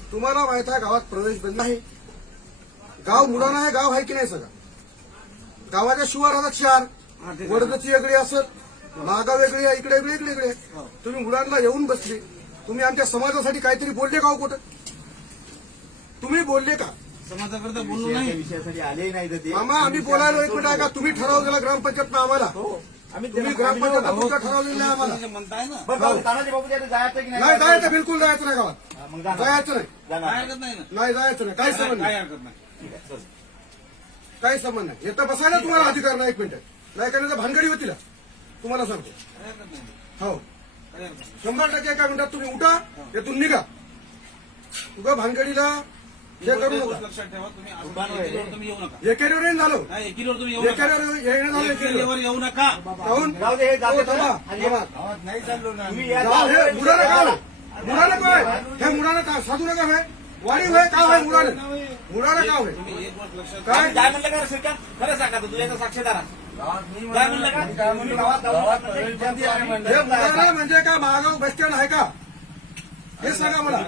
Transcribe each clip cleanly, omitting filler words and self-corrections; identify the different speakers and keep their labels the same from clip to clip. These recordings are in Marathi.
Speaker 1: तुम्हाला माहित आहे गावात प्रवेश बंद आहे. गाव मुलांना आहे, गाव आहे की नाही सगळं. गावाच्या शिवारात चार वडदची वेगळी असत, महागाव वेगळी आहे, इकडे वेगळी इकडे वेगळी आहे. तुम्ही मुलांना येऊन बसले, तुम्ही आमच्या समाजासाठी काहीतरी बोलले का हो कुठं? तुम्ही बोलले का?
Speaker 2: समाजाकरता बोललो नाही,
Speaker 3: विषयासाठी आले नाही तर ते
Speaker 1: मामा आम्ही बोलायला एक मिनिट आहे का? तुम्ही ठरवलेला ग्रामपंचायतनं आम्हाला, तुम्ही ग्रामपंचायत तुमच्या ठरवलेलं आहे आम्हाला.
Speaker 2: म्हणजे म्हणताय ना
Speaker 3: बरं तानाजी बाबू जायचं की
Speaker 1: नाही जायचं, बिलकुल जायचं नाही गावात,
Speaker 3: मग जाणार.
Speaker 1: जायचं नाही,
Speaker 2: काय
Speaker 3: जाणार.
Speaker 2: हरकत नाही ना,
Speaker 1: नाही जायचं नाही, काही संबंध
Speaker 2: काय
Speaker 1: नाही,
Speaker 2: हरकत नाही.
Speaker 3: ठीक आहे, चल.
Speaker 1: काही संबंध नाही. येतं बसायला तुम्हाला अधिकार नाही. एक मिनिट नाही करण्याचा भानगडी होती ना, तुम्हाला सांगतो.
Speaker 2: काय हरकत नाही,
Speaker 1: हो
Speaker 2: काय हरकत नाही.
Speaker 1: 100% एका मिनिटात तुम्ही उठा, यातून निघा. उगा भानगडीला हे करू
Speaker 2: एक गोष्ट
Speaker 1: नका.
Speaker 2: लक्षात ठेवा, तुम्ही असं एकीवर तुम्ही येऊ नका.
Speaker 1: एकेरीवर येणं झालं,
Speaker 2: नाही, एकीवर तुम्ही येऊ नका.
Speaker 1: एकेरीवर येणं झालं, एकेरीवर
Speaker 2: एकीवर येऊ नका.
Speaker 1: काहून?
Speaker 3: जाऊ दे, हे जाते
Speaker 1: हो,
Speaker 3: ना.
Speaker 1: थांबा,
Speaker 3: आणि
Speaker 1: थांबा.
Speaker 3: गावात नाही चाललो ना तुम्ही या
Speaker 1: गाव हे
Speaker 3: गावावर
Speaker 1: मुलानं
Speaker 3: विषय
Speaker 1: गाव
Speaker 3: करा.
Speaker 1: आहे. मुलानं काय हे मुलानं काय साधू नका आहे, वाडी होय का आहे, मुलानं मुलानं गाव आहे.
Speaker 2: तुम्ही एक गोष्ट लक्षात
Speaker 1: काय?
Speaker 3: आम्ही काय म्हणलं का रे श्रीकांत? खरं सांगा तू याचा साक्षीदार आहे. काय म्हणलं का? तुम्ही गावात
Speaker 1: हे मुलानं म्हणजे का महागाव बस स्टँड आहे का? हे सांगा मला.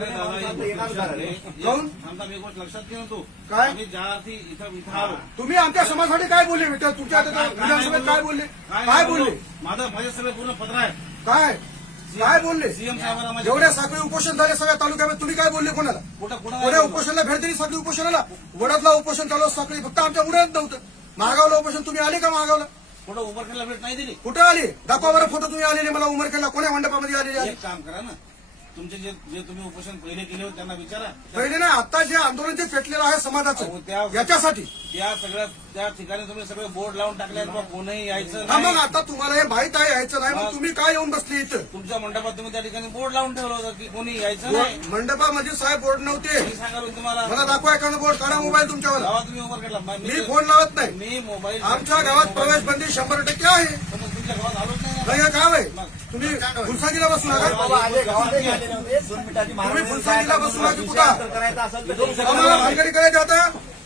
Speaker 1: काहून?
Speaker 2: आमचा एक गोष्ट लक्षात घे ना तू.
Speaker 1: काय?
Speaker 2: आम्ही ज्या अर्थी इथं आलो,
Speaker 1: तुम्ही आमच्या समाजासाठी काय बोलले विठ्ठल? तुमच्या विधानसभेत काय बोलले? काय बोलले?
Speaker 2: माझे सगळे पूर्ण पत्र आहे.
Speaker 1: काय बोलले?
Speaker 2: सीएम साहेबांना माझ्या
Speaker 1: जेवढे साखळी उपोषण झाले सगळ्या तालुक्यामध्ये, तुम्ही काय बोलले कोणाला?
Speaker 2: कुठं
Speaker 1: कोण्या उपोषणाला भेट दिली? साखळी उपोषणाला वडातला उपोषण चालू साखळी, फक्त आमच्या उड्यात नव्हतं. महागावला उपोषण तुम्ही आले का? महागावला
Speaker 2: कुठं उमरखेडला भेट नाही दिली.
Speaker 1: कुठं आले? दाखवा बरं फोटो. तुम्ही आलेले मला उमरखेडला कोण्या मंडपामध्ये आलेले आले?
Speaker 2: एक काम करा ना, तुमचे जे जे तुम्ही उपोषण पहिले केले होते त्यांना विचारा.
Speaker 1: पहिले ना, आता जे आंदोलन जे पेटलेलं आहे
Speaker 2: अहो,
Speaker 1: समाजाचं,
Speaker 2: त्या-
Speaker 1: याच्यासाठी.
Speaker 2: त्या सगळ्या त्या ठिकाणी तुम्ही सगळे बोर्ड लावून टाकले, कोणीही यायचं
Speaker 1: हा, मग
Speaker 2: नाही.
Speaker 1: आता तुम्हाला हे माहित आहे यायचं नाही, मग तुम्ही काय येऊन बसले इथं?
Speaker 2: तुमच्या मंडपात तुम्ही त्या ठिकाणी बोर्ड लावून ठेवलं होतं की कोणी यायचं नाही.
Speaker 1: मंडपामध्ये साहेब बोर्ड नव्हते.
Speaker 2: मी सांगाल तुम्हाला,
Speaker 1: मला दाखवा एखादं बोर्ड, काढा मोबाईल तुमच्यावर.
Speaker 2: गावात तुम्ही उमरखेडला
Speaker 1: मी फोन लावत नाही.
Speaker 2: मी मोबाईल
Speaker 1: आमच्या गावात प्रवेश बंदी 100% आहे.
Speaker 2: तर मग तुमच्या गावात आलोच नाही ना.
Speaker 1: नाही, हे गाव आहे. तुम्ही फुलसागीला बसू नका.
Speaker 3: बाबा आले गावातही आले नव्हते. 2 मिनिटाची
Speaker 1: तुम्ही फुलसागीला बसू नका. कुठं
Speaker 3: करायचा असेल तर करू शकता.
Speaker 1: आम्हाला भानगडी करायची आता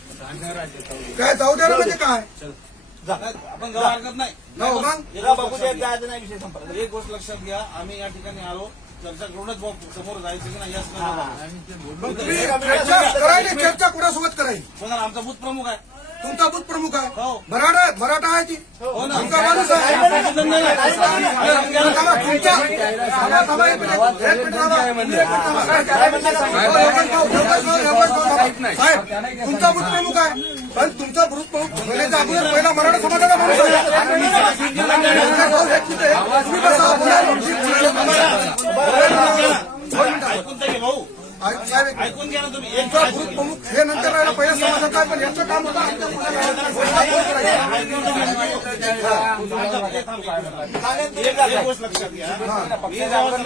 Speaker 1: काय? जाऊ द्या ना, म्हणजे काय?
Speaker 2: आपण गाव हरकत नाही.
Speaker 1: हो, मग
Speaker 3: एका बाबू जायचं नाही विषय संपला.
Speaker 2: एक गोष्ट लक्षात घ्या, आम्ही या ठिकाणी आलो चर्चा करूनच समोर जायचं की नाही याच
Speaker 1: मग तुम्ही चर्चा करायची. चर्चा कुणासोबत करायची?
Speaker 2: कोणाला आमचा बूथ प्रमुख आहे.
Speaker 1: तुमचा बूथ प्रमुख आहे.
Speaker 2: हो.
Speaker 1: मराठा आहे ती.
Speaker 2: हो ना.
Speaker 1: तुमचा माणूस आहे. थांबा, तुमचा थांबा, थांबा, एक मिनिट. एक मिनिट थांबा. एक मिनिट थांबा. साहेब, तुमचा बूथ प्रमुख आहे, पण तुमचा बूथ प्रमुख होण्याच्या अगोदर पहिला मराठा समाजाचा माणूस आहे. तुम्ही बसा, बोला.
Speaker 2: ऐकून तर घे भाऊ,
Speaker 1: साहेब,
Speaker 2: ऐकून घ्या ना तुम्ही. एक
Speaker 1: तुमचा बूथ प्रमुख हे नंतर राहिला, पहिल्या समाजाचा आहे, पण यांचं काम होतं आमच्या
Speaker 2: एक गोष्ट लक्षात घ्या, मी गावाचा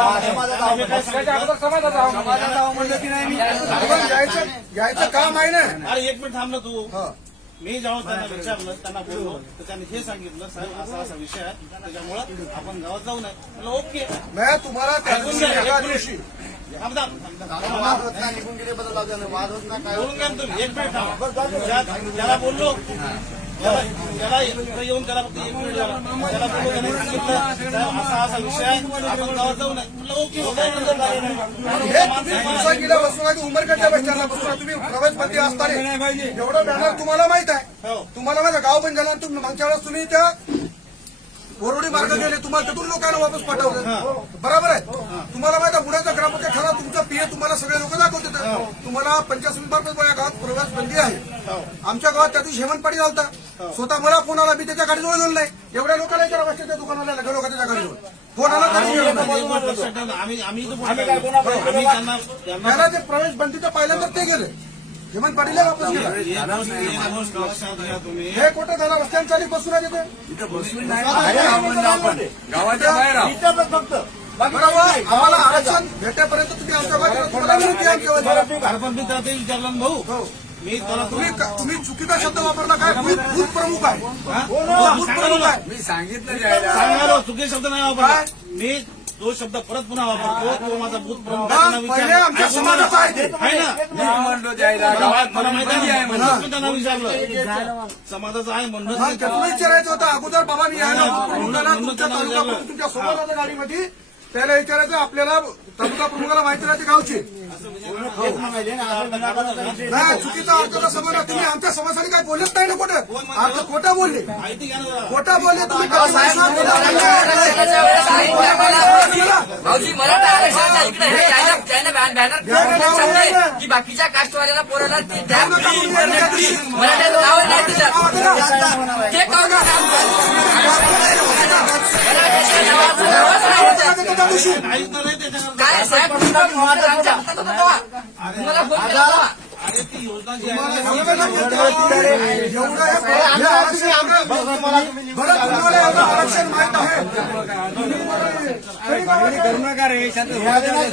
Speaker 1: यायचं काम आहे ना.
Speaker 2: अरे एक मिनिट थांब ना तू.
Speaker 1: हा.
Speaker 2: मी जेव्हा त्यांना विचारलं, त्यांना बोललो तर त्यांनी हे सांगितलं, साहेब असा असा विषय आहे, त्याच्यामुळं आपण गावात जाऊ नये. म्हणलं ओके.
Speaker 1: मी तुम्हाला त्या दिवशी एका दिवशी
Speaker 2: थांब, थांब, थांब, थांब.
Speaker 3: निघून गेले बदल लावते वाद होत नाही काय
Speaker 2: बोलून घ्या ना तुम्ही. एक मिनिट थांबा. त्याला बोललो, त्याला इथं येऊन त्याला फक्त एक मिनिट झाला. त्याला बोललो, त्याने सांगितलं साहेब असा असा विषय आहे, आपण गावात जाऊ नये. म्हणलं ओके.
Speaker 1: हे तुम्ही फुलसागीला बसू नका, उमरकडच्या बस स्टँडला बसू नका. तुम्ही प्रवेश बंदी असताना एवढं बॅनर तुम्हाला माहित आहे.
Speaker 2: हो.
Speaker 1: तुम्हाला माझं गाव पण झालं. तुम्ही मागच्या वेळेस तुम्ही त्या बोरोडी मार्ग गेले, तुम्हाला तिथून लोकांना वापस पाठवलं. बरोबर आहे. तुम्हाला माहिती आहे पुण्याचा ग्रामपंचायत ठराव तुमचा पीए तुम्हाला सगळे लोक दाखवतात. तुम्हाला पंचायत समितीमार्फत या गावात प्रवेश बंदी आहे. आमच्या गावात त्या दिवशी हेमंत पाटील आलता. स्वतः मला फोन आला, मी त्याच्या गाडीजवळ गेलो नाही. एवढ्या लोकांना विचारा बसच्या दुकानाला गेलो का त्याच्या गाडीजवळ? फोन आला तरी गेलो नाही.
Speaker 2: एक गोष्ट लक्षात ठेवा, आम्ही इथं बोलतो. आम्ही त्यांना
Speaker 1: त्याला ते प्रवेश बंदीचं पाहिल्यानंतर ते गेले. हेमंत पाटील वापस गेला.
Speaker 2: एक गोष्ट लक्षात घ्या तुम्ही.
Speaker 1: हे कुठं झाला? रस्त्याने चाली बसून आहे तिथे.
Speaker 3: गावाच्या बाहेर फक्त
Speaker 1: बरोबर. आम्हाला आरक्षण भेटेपर्यंत तुम्ही आमच्या गावात तुम्हाला विनंती आहे आमच्या गावात.
Speaker 2: घरपंपी त्याला ते विचारलं ना भाऊ.
Speaker 1: हो.
Speaker 2: मी त्याला
Speaker 1: तुम्ही चुकीचा शब्द वापरला. काय बूथ प्रमुख आहे. बूथ प्रमुख आहे.
Speaker 3: मी सांगितलं
Speaker 2: सांगायला चुकीचे शब्द नाही
Speaker 1: काय?
Speaker 2: वापरला. मी तो शब्द परत पुन्हा वापरतो. तो माझा भूत प्रमुख
Speaker 1: मग पहिले आमच्या समाजाचा आहे ते.
Speaker 2: आहे ना.
Speaker 3: मी म्हणलो द्यायला गावात
Speaker 2: मला माहिती आहे
Speaker 3: म्हणलं.
Speaker 2: म्हणून मी त्यांना विचारलं. समाजाचं आहे म्हणून
Speaker 1: त्यातून विचारायचं होतं अगोदर बाबा मी आहे ना तुमच्या तालुका तुमच्या सोबत गाडीमध्ये त्याला विचारायचं आपल्याला तालुका प्रमुखाला माहिती राहते गावची. नाही चुकीचा अर्थ समज ना. तुम्ही आमच्या समाजासाठी काही बोलत नाही ना कुठं. अर्थ खोटा बोलले,
Speaker 2: माहिती घ्या ना जरा.
Speaker 1: खोटा बोलले तुम्ही.
Speaker 4: भाऊजी मराठा आरक्षणाच्या इकडे हे त्यानं बॅनर सांगते की बाकीच्या कास्टवाल्याला पोराला ते द्या मराठ्याचं नाव नाही त्याच्यात. ते काम मराठ्याच्या नावाचं नावच नाही.
Speaker 2: काहीच नाही त्याच्याकडे.
Speaker 4: काय साहेब आमच्या हातात होतं तेव्हा. तुम्हाला फोन केला तेव्हा.
Speaker 2: अरे ती योजना जी आहे
Speaker 1: बरं तुम्हाला एवढं आरक्षण माहित आहे.
Speaker 5: करू नका रे शांत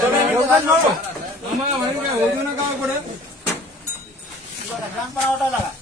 Speaker 2: ग्रामपणा वाटायला लागा.